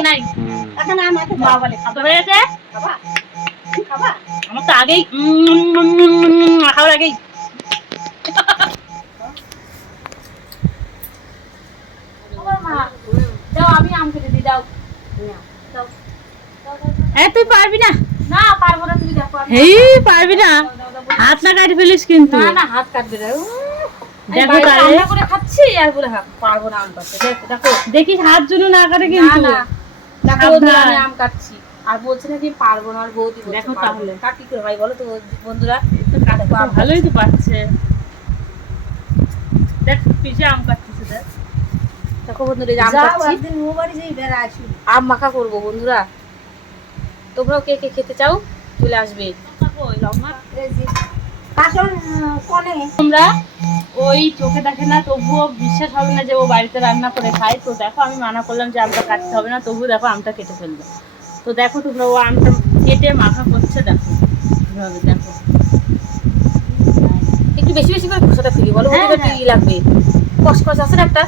ভয় নাই। এখন আমাকে মা বলে খাবার হয়েছে খাবা খাবা আমার তো আগেই খাবার আগেই দাও আমি আম কেটে দিই দাও তুই পারবি না না পারবো না তুমি দেখো এই পারবি না হাত না কাটে ফেলিস কিন্তু না না হাত কাটবে না দেখো রান্না করে খাচ্ছি আর বলে পারবো না আম কাটতে দেখো দেখিস হাত জন্য না কাটে কিন্তু না দেখো আমি আম কাটছি আর বলছে না যে পারবো না আর বৌদি দেখো তাহলে কাট কি করে ভাই বলো তো বন্ধুরা দেখো ভালোই তো পাচ্ছে দেখ পিছে আম কাটতেছে দেখ দেখো বন্ধুরা আম কাটছি একদিন ও বাড়ি যাই বেড়া আসি আম মাখা করব বন্ধুরা তোমরাও কে কে খেতে চাও চলে আসবে তোমরা ওই চোখে দেখে না তবুও বিশ্বাস হবে না যে ও বাড়িতে রান্না করে খায় তো দেখো আমি মানা করলাম যে আমটা কাটতে হবে না তবুও দেখো আমটা কেটে ফেলবো তো দেখো তোমরা ও আমটা কেটে মাখা করছে দেখো দেখো একটু বেশি বেশি করে খোসাটা ফেলি বলো কি লাগবে কসকস আছে না একটা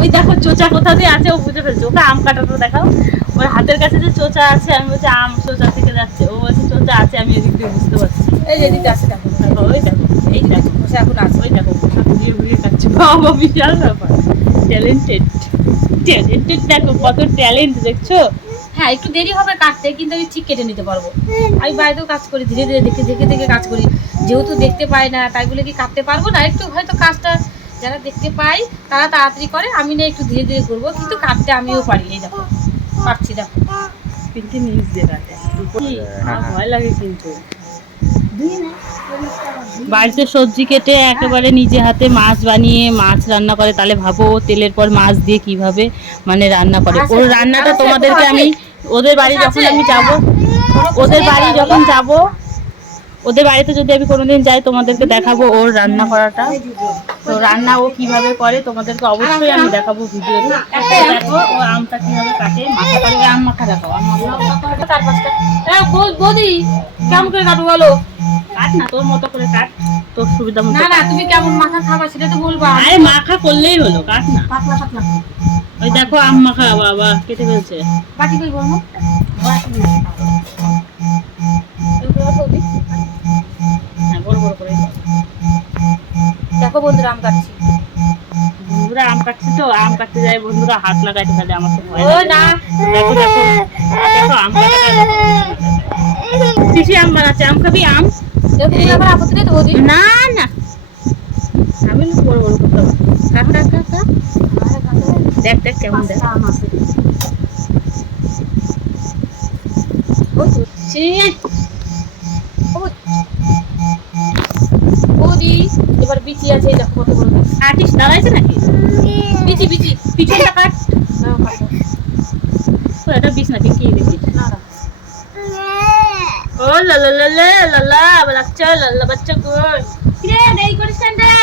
ওই দেখো চোচা কোথা দিয়ে আছে ও বুঝে ফেলছে ওকে আম কাটাটা দেখাও ওর হাতের কাছে যে চোচা আছে আমি বলছি আম চোচা থেকে যাচ্ছে ও বলছে চোচা আছে আমি এদিক দিয়ে বুঝতে পারছি এই যে এদিকে আছে দেখো ওই দেখো এই দেখো খোসা এখন আছে ওই দেখো খোসা ঘুরিয়ে ঘুরিয়ে কাটছে বাবা বিশাল ব্যাপার ট্যালেন্টেড দেখো কত ট্যালেন্ট দেখছো হ্যাঁ একটু দেরি হবে কাটতে কিন্তু আমি ঠিক কেটে নিতে পারবো আমি বাইরেও কাজ করি ধীরে ধীরে দেখে দেখে দেখে কাজ করি যেহেতু দেখতে পাই না তাই বলে কি কাটতে পারবো না একটু হয়তো কাজটা যারা দেখতে পাই তারা তাড়াতাড়ি করে আমি না একটু ধীরে ধীরে করবো কিন্তু কাটতে আমিও পারি এই দেখো পারছি দেখো কিন্তু নিজ দিয়ে কাটে ভয় লাগে কিন্তু বাড়িতে সবজি কেটে একেবারে নিজে হাতে মাছ বানিয়ে মাছ রান্না করে তাহলে ভাবো তেলের পর মাছ দিয়ে কিভাবে মানে রান্না করে ওর রান্নাটা তোমাদেরকে আমি ওদের বাড়ি যখন আমি যাবো ওদের বাড়ি যখন যাব ওদের বাড়িতে যদি আমি কোনোদিন যাই তোমাদেরকে দেখাবো ওর রান্না করাটা তো রান্না ও কিভাবে করে তোমাদেরকে অবশ্যই আমি দেখাবো ভিডিওতে দেখো ও আমটা কিভাবে কাটে মাখা করে আম মাখা দেখাও আম মাখা চার পাঁচটা বৌদি কেমন করে কাটবো বলো কাট না তোর মতো করে কাট তোর সুবিধা মতো না না তুমি কেমন মাখা খাবা সেটা তো বলবা আরে মাখা করলেই হলো কাট না পাতলা পাতলা ওই দেখো আম মাখা বাবা কেটে ফেলছে বাটি কই বলবো দেখো বন্ধুরা আম কাটছি তো আম কাটতে যায় বন্ধুরা হাত লাগাইতে ফেলে আমার তো ভয় না দেখো দেখো দেখো আম কাটা শিশি আম বানাচ্ছে আম খাবি আম আমার আপত্তি নেই তো বৌদি না না আমি বড় বড় করতে হবে দেখ দেখ কেমন দেখ আম আছে বৌদি এবার বিচি আছে দেখো কত বড় আর্টিস্ট দাঁড়াইছে নাকি বিচি বিচি পিছনটা কাট ও এটা বিচ নাকি কি দেখি না না ও লা লা লা লা লা লা বাচ্চা লাল্লা বাচ্চা কই রে দেই করিস না রে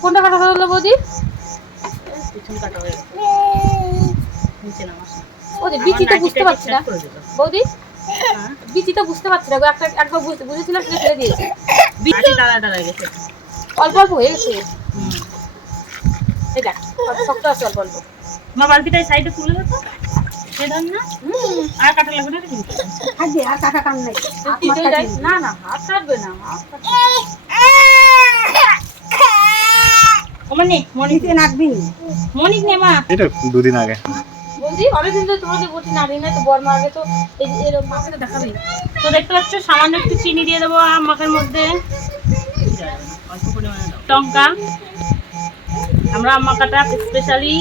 কোনটা কাটা হলো বৌদি পিছন কাটা হয়ে নিচে নামাস ওরে বিচি তো বুঝতে পারছি না বৌদি বিচি তো বুঝতে পারছি না একবার বুঝেছিলাম সেটা ফেলে দিয়েছি বিচি দাঁড়া দাঁড়া গেছে অল্প অল্প হয়ে গেছে এই দেখ শক্ত আছে অল্প অল্প আমার বালতিটা সাইডে তুলে দাও তো সেদান না আর কাটা লাগবে না কিন্তু আগে আর কাটা কাম নাই না না হাত কাটবে না মনিকে নাকবি মনিক নে মা এটা দুদিন আগে বলছি অনেকদিন তো তোমাদের বটি নাড়ি না তো বর্মা আগে তো এরকম মাখাটা দেখাবি তো দেখতে পাচ্ছ সামান্য একটু চিনি দিয়ে দেবো আম মাখার মধ্যে লঙ্কা আমরা আম মাখাটা স্পেশালি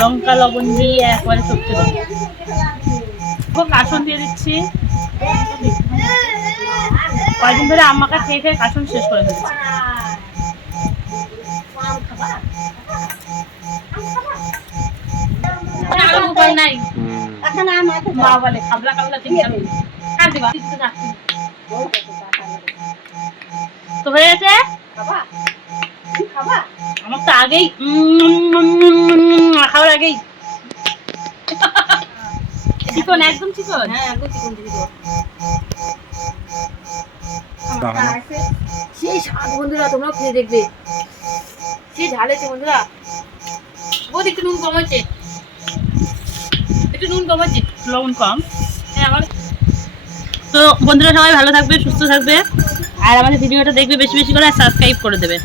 লঙ্কা লবণ দিয়ে একবারে চটকে দেবো কাসন দিয়ে দিচ্ছি কয়েকদিন ধরে আম মাখা খেয়ে খেয়ে কাসন শেষ করে ফেলছি নাই এখন আমার মা বলে খাবলা খাবলা চিন্তা কাট দিবা তো হয়ে গেছে খাবা খাবা আমার তো আগেই খাওয়ার আগেই চিকন একদম চিকন হ্যাঁ একদম চিকন দিয়ে দিও সেই স্বাদ বন্ধুরা, তোমরাও খেয়ে দেখবে, সেই ঢালেছে বন্ধুরা। বহুত একটু নুন কম হচ্ছে, একটু নুন কম হচ্ছে, লবণ কম। হ্যাঁ আমার। তো বন্ধুরা সবাই ভালো থাকবে, সুস্থ থাকবে, আর আমাদের ভিডিওটা দেখবে বেশি বেশি করে, আর সাবস্ক্রাইব করে দেবে।